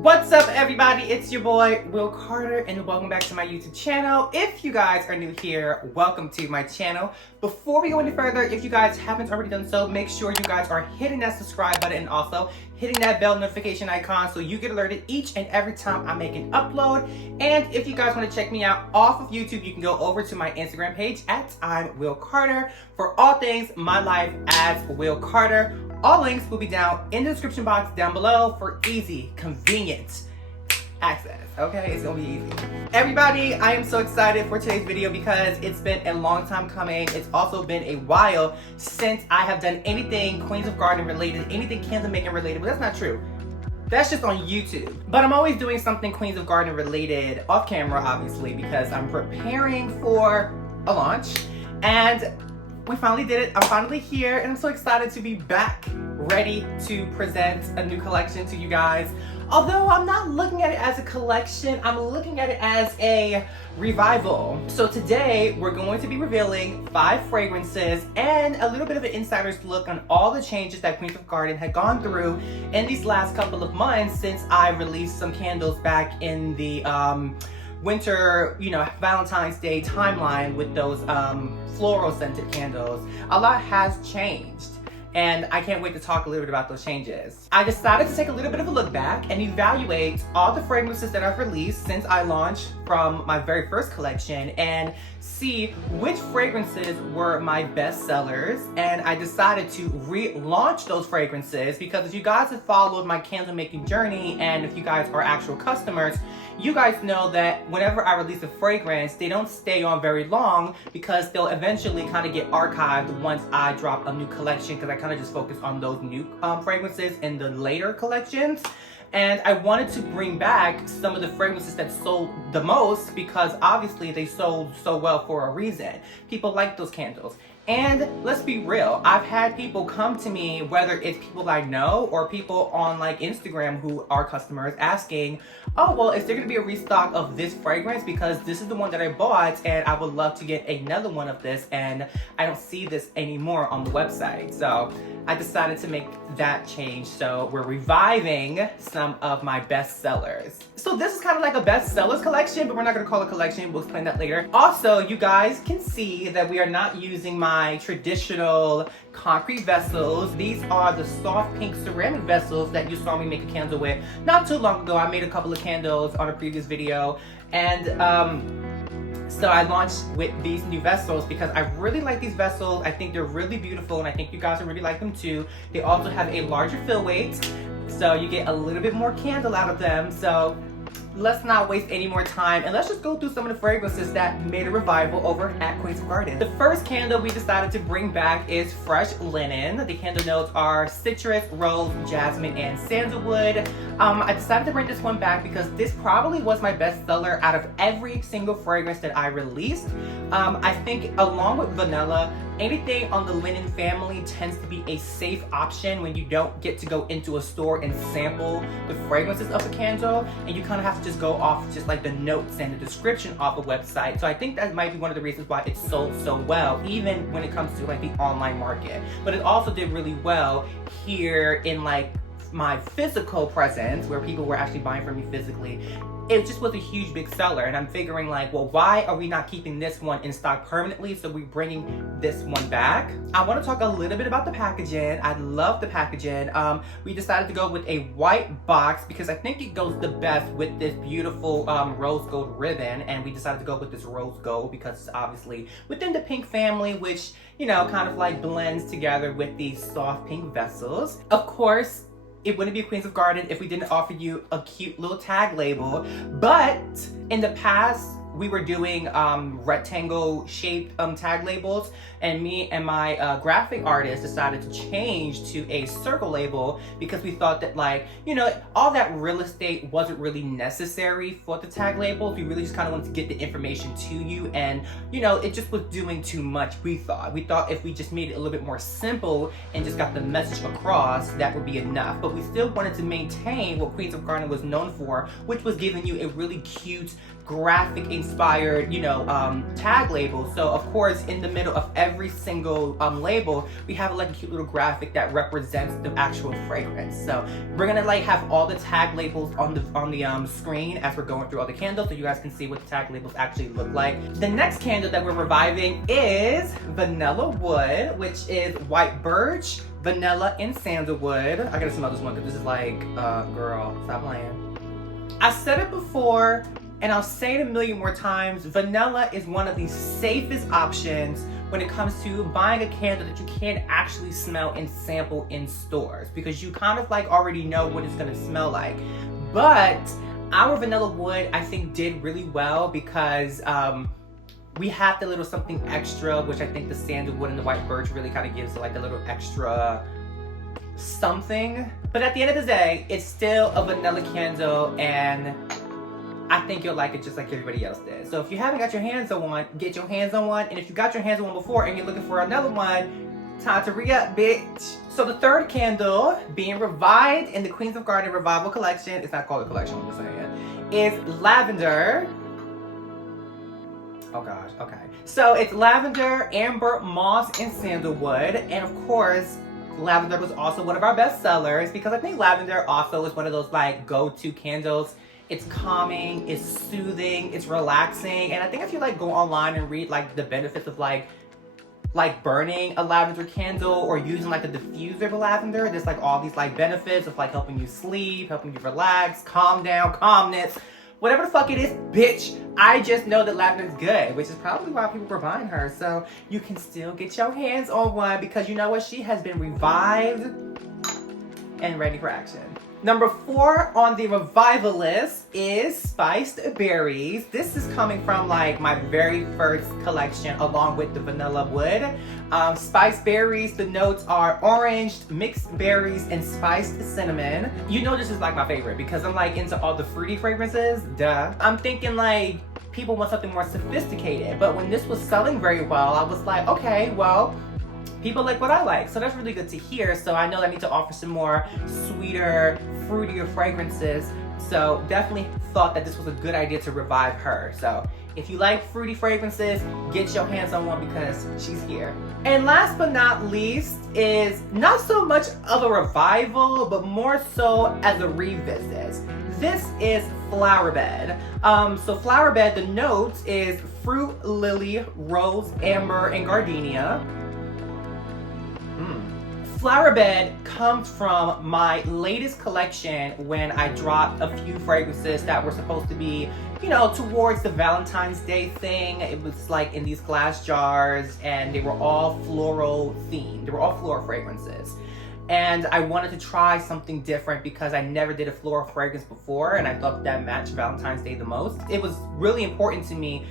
What's up, everybody? It's your boy Will Carter and welcome back to my YouTube channel. If you guys are new here, welcome to my channel. Before we go any further, if you guys haven't already done so, make sure you guys are hitting that subscribe button and also hitting that bell notification icon so you get alerted each and every time I make an upload. And if you guys want to check me out off of YouTube, you can go over to my Instagram page at I'm Will Carter for all things my life as Will Carter. All links will be down in the description box down below for easy, convenient access. Okay, it's gonna be easy. Everybody, I am so excited for today's video because it's been a long time coming. It's also been a while since I have done anything Queens of Garden related, anything candle making related, but that's not true. That's just on YouTube. But I'm always doing something Queens of Garden related off camera, obviously, because I'm preparing for a launch. And we finally did it. I'm finally here and I'm so excited to be back, ready to present a new collection to you guys. Although I'm not looking at it as a collection, I'm looking at it as a revival. So today we're going to be revealing 5 fragrances and a little bit of an insider's look on all the changes that Queens of Garden had gone through in these last couple of months since I released some candles back in the winter, Valentine's Day timeline with those floral scented candles. A lot has changed and I can't wait to talk a little bit about those changes. I decided to take a little bit of a look back and evaluate all the fragrances that I've released since I launched from my very first collection and see which fragrances were my best sellers. And I decided to relaunch those fragrances because if you guys have followed my candle making journey and if you guys are actual customers, you guys know that whenever I release a fragrance, they don't stay on very long because they'll eventually kind of get archived once I drop a new collection because I kind of just focus on those new fragrances in the later collections. And I wanted to bring back some of the fragrances that sold the most because obviously they sold so well for a reason. People like those candles. And let's be real, I've had people come to me, whether it's people I know or people on like Instagram who are customers asking, oh, well, is there gonna be a restock of this fragrance? Because this is the one that I bought and I would love to get another one of this and I don't see this anymore on the website. So I decided to make that change. So we're reviving some of my best sellers. So this is kind of like a best sellers collection, but we're not gonna call it a collection. We'll explain that later. Also, you guys can see that we are not using my traditional concrete vessels. These are the soft pink ceramic vessels that you saw me make a candle with not too long ago. I made a couple of candles on a previous video and so I launched with these new vessels because I really like these vessels. I think they're really beautiful and I think you guys will really like them too. They also have a larger fill weight, so you get a little bit more candle out of them. So let's not waste any more time and let's just go through some of the fragrances that made a revival over at Queens of Garden. The first candle we decided to bring back is Fresh Linen. The candle notes are citrus, rose, jasmine, and sandalwood. I decided to bring this one back because this probably was my best seller out of every single fragrance that I released. I think along with vanilla, anything on the linen family tends to be a safe option when you don't get to go into a store and sample the fragrances of the candle and you kind of have to just go off just like the notes and the description off a website. So I think that might be one of the reasons why it sold so well, even when it comes to like the online market. But it also did really well here in like my physical presence where people were actually buying from me physically. It just was a huge big seller and I'm figuring like, well, why are we not keeping this one in stock permanently? So we're bringing this one back. I want to talk a little bit about the packaging. I love the packaging. We decided to go with a white box because I think it goes the best with this beautiful rose gold ribbon, and we decided to go with this rose gold because it's obviously within the pink family, which kind of like blends together with these soft pink vessels. Of course, it wouldn't be Queens of Garden if we didn't offer you a cute little tag label. But in the past, we were doing rectangle shaped tag labels, and me and my graphic artist decided to change to a circle label because we thought that all that real estate wasn't really necessary for the tag labels. We really just kind of wanted to get the information to you, and it just was doing too much. We thought if we just made it a little bit more simple and just got the message across, that would be enough. But we still wanted to maintain what Queens of Garden was known for, which was giving you a really cute graphic inspired, tag labels. So of course, in the middle of every single label, we have like a cute little graphic that represents the actual fragrance. So we're gonna like have all the tag labels on the screen as we're going through all the candles, so you guys can see what the tag labels actually look like. The next candle that we're reviving is Vanilla Wood, which is white birch, vanilla, and sandalwood. I gotta smell this one because this is like, girl, stop playing. I said it before, and I'll say it a million more times, vanilla is one of the safest options when it comes to buying a candle that you can't actually smell and sample in stores, because you kind of like already know what it's gonna smell like. But our Vanilla Wood, I think, did really well because we have the little something extra, which I think the sandalwood and the white birch really kind of gives like a little extra something. But at the end of the day, it's still a vanilla candle, and I think you'll like it just like everybody else did. So if you haven't got your hands on one, get your hands on one. And if you got your hands on one before and you're looking for another one, time to re-up, bitch. So the third candle being revived in the Queens of Garden Revival Collection, it's not called a collection, I'm just saying, is lavender. Oh gosh, okay. So it's lavender, amber, moss, and sandalwood. And of course, lavender was also one of our best sellers because I think lavender also is one of those like go-to candles. It's calming, it's soothing, it's relaxing. And I think if you like go online and read like the benefits of like burning a lavender candle or using like a diffuser of lavender, there's like all these like benefits of like helping you sleep, helping you relax, calm down, calmness, whatever the fuck it is, bitch. I just know that lavender is good, which is probably why people were buying her. So you can still get your hands on one because you know what? She has been revived and ready for action. Number 4 on the revival list is Spiced Berries. This is coming from like my very first collection along with the Vanilla Wood. Spiced Berries, the notes are orange, mixed berries, and spiced cinnamon. You know this is like my favorite because I'm like into all the fruity fragrances, duh. I'm thinking like people want something more sophisticated, but when this was selling very well, I was like, okay, well, people like what I like, so that's really good to hear. So I know that I need to offer some more sweeter, fruitier fragrances. So definitely thought that this was a good idea to revive her. So if you like fruity fragrances, get your hands on one because she's here. And last but not least is not so much of a revival, but more so as a revisit. This is Flower Bed. So Flower Bed, the notes is fruit, lily, rose, amber, and gardenia. Flower Bed comes from my latest collection when I dropped a few fragrances that were supposed to be, towards the Valentine's Day thing. It was like in these glass jars and they were all floral themed. They were all floral fragrances. And I wanted to try something different because I never did a floral fragrance before and I thought that matched Valentine's Day the most. It was really important to me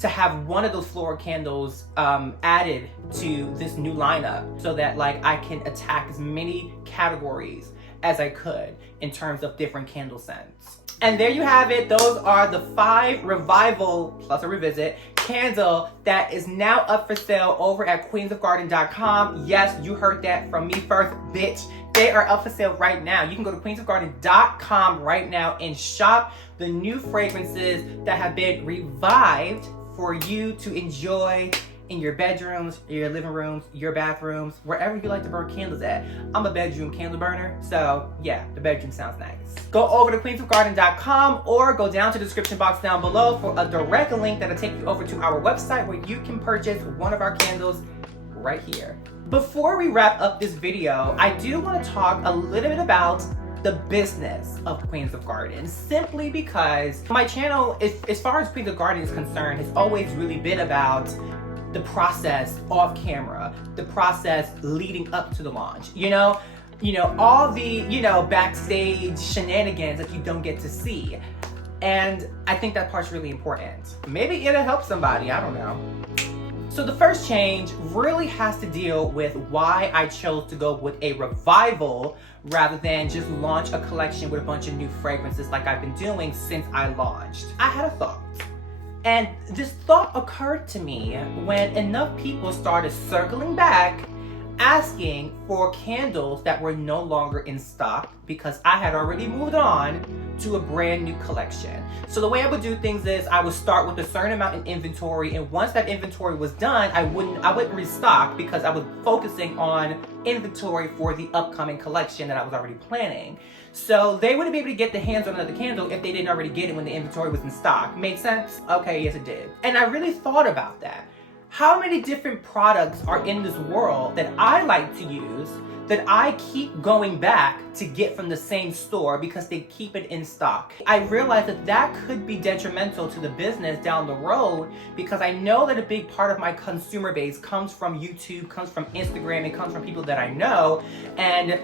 to have one of those floral candles added to this new lineup so that like I can attack as many categories as I could in terms of different candle scents. And there you have it. Those are the 5 revival plus a revisit candle that is now up for sale over at queensofgarden.com. Yes, you heard that from me first, bitch. They are up for sale right now. You can go to queensofgarden.com right now and shop the new fragrances that have been revived for you to enjoy in your bedrooms, your living rooms, your bathrooms, wherever you like to burn candles at. I'm a bedroom candle burner, so yeah, the bedroom sounds nice. Go over to queensofgarden.com or go down to the description box down below for a direct link that'll take you over to our website where you can purchase one of our candles right here. Before we wrap up this video, I do want to talk a little bit about the business of Queens of Garden, simply because my channel, as far as Queens of Garden is concerned, has always really been about the process off camera, the process leading up to the launch. All the, backstage shenanigans that you don't get to see. And I think that part's really important. Maybe it'll help somebody, I don't know. So the first change really has to deal with why I chose to go with a revival rather than just launch a collection with a bunch of new fragrances like I've been doing since I launched. I had a thought. And this thought occurred to me when enough people started circling back asking for candles that were no longer in stock because I had already moved on to a brand new collection. So the way I would do things is I would start with a certain amount in inventory, and once that inventory was done, I wouldn't restock because I was focusing on inventory for the upcoming collection that I was already planning. So they wouldn't be able to get the hands on another candle if they didn't already get it when the inventory was in stock. Made sense? Okay, yes it did. And I really thought about that. How many different products are in this world that I like to use that I keep going back to get from the same store because they keep it in stock? I realized that that could be detrimental to the business down the road because I know that a big part of my consumer base comes from YouTube, comes from Instagram, and comes from people that I know. And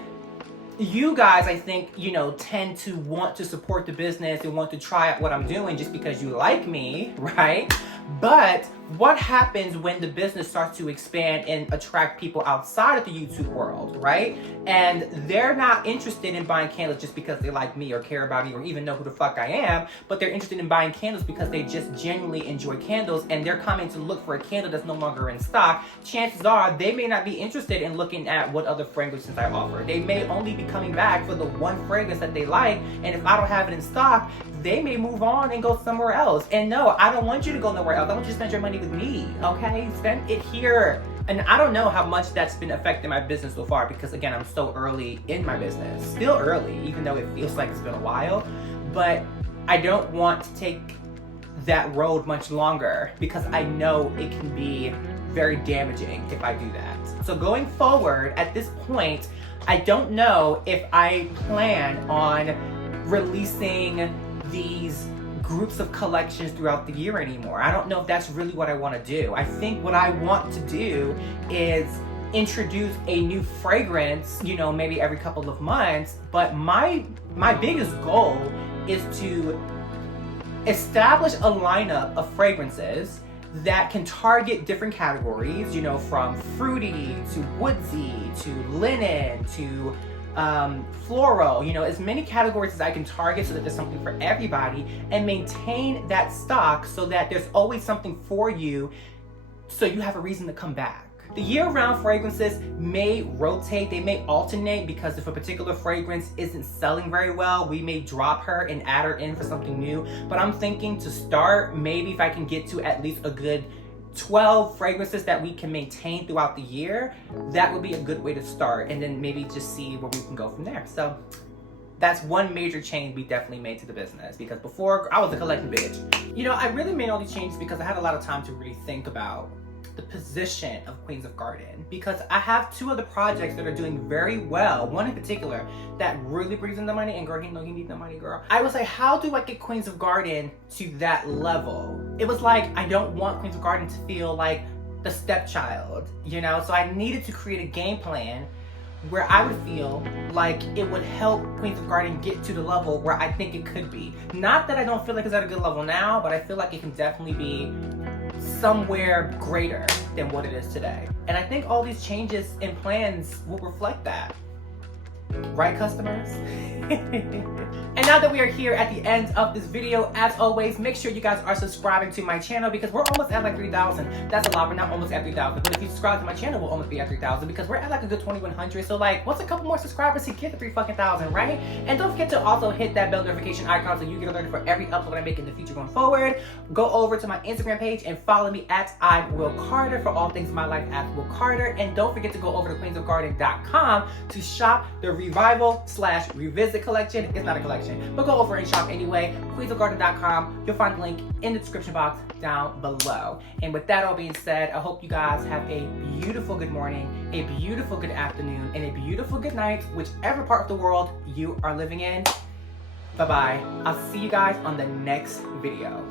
you guys, I think, tend to want to support the business and want to try out what I'm doing just because you like me, right? But what happens when the business starts to expand and attract people outside of the YouTube world, right? And they're not interested in buying candles just because they like me or care about me or even know who the fuck I am, but they're interested in buying candles because they just genuinely enjoy candles and they're coming to look for a candle that's no longer in stock. Chances are they may not be interested in looking at what other fragrances I offer. They may only be coming back for the one fragrance that they like, and if I don't have it in stock, they may move on and go somewhere else. And no, I don't want you to go nowhere else. I want you to spend your money with me, okay? Spend it here. And I don't know how much that's been affecting my business so far because, again, I'm so early in my business. Still early, even though it feels like it's been a while. But I don't want to take that road much longer because I know it can be very damaging if I do that. So going forward, at this point, I don't know if I plan on releasing these groups of collections throughout the year anymore. I don't know if that's really what I want to do. I think what I want to do is introduce a new fragrance, maybe every couple of months. But my biggest goal is to establish a lineup of fragrances that can target different categories, from fruity to woodsy to linen to floral, as many categories as I can target so that there's something for everybody and maintain that stock so that there's always something for you so you have a reason to come back. The year-round fragrances may rotate, they may alternate because if a particular fragrance isn't selling very well, we may drop her and add her in for something new. But I'm thinking to start, maybe if I can get to at least a good 12 fragrances that we can maintain throughout the year, that would be a good way to start, and then maybe just see where we can go from there. So that's one major change we definitely made to the business because before I was a collecting bitch. I really made all these changes because I had a lot of time to really think about the position of Queens of Garden because I have two other projects that are doing very well. One in particular that really brings in the money, and girl, he needs the money, girl. I was like, how do I get Queens of Garden to that level? It was like, I don't want Queens of Garden to feel like the stepchild, So I needed to create a game plan where I would feel like it would help Queens of Garden get to the level where I think it could be. Not that I don't feel like it's at a good level now, but I feel like it can definitely be somewhere greater than what it is today. And I think all these changes and plans will reflect that. Right, customers? And now that we are here at the end of this video, as always, make sure you guys are subscribing to my channel because we're almost at like 3,000. That's a lot, we're not almost at 3,000. But if you subscribe to my channel, we'll almost be at 3,000 because we're at like a good 2,100. So like, what's a couple more subscribers to get to 3,000, right? And don't forget to also hit that bell notification icon so you get alerted for every upload I make in the future going forward. Go over to my Instagram page and follow me at @IWillCarter for all things my life at Will Carter. And don't forget to go over to queensofgarden.com to shop the Revival/Revisit collection. It's not a collection, but go over and shop anyway. queensofgarden.com. You'll find the link in the description box down below. And with that all being said, I hope you guys have a beautiful good morning, a beautiful good afternoon, and a beautiful good night, whichever part of the world you are living in. Bye-bye. I'll see you guys on the next video.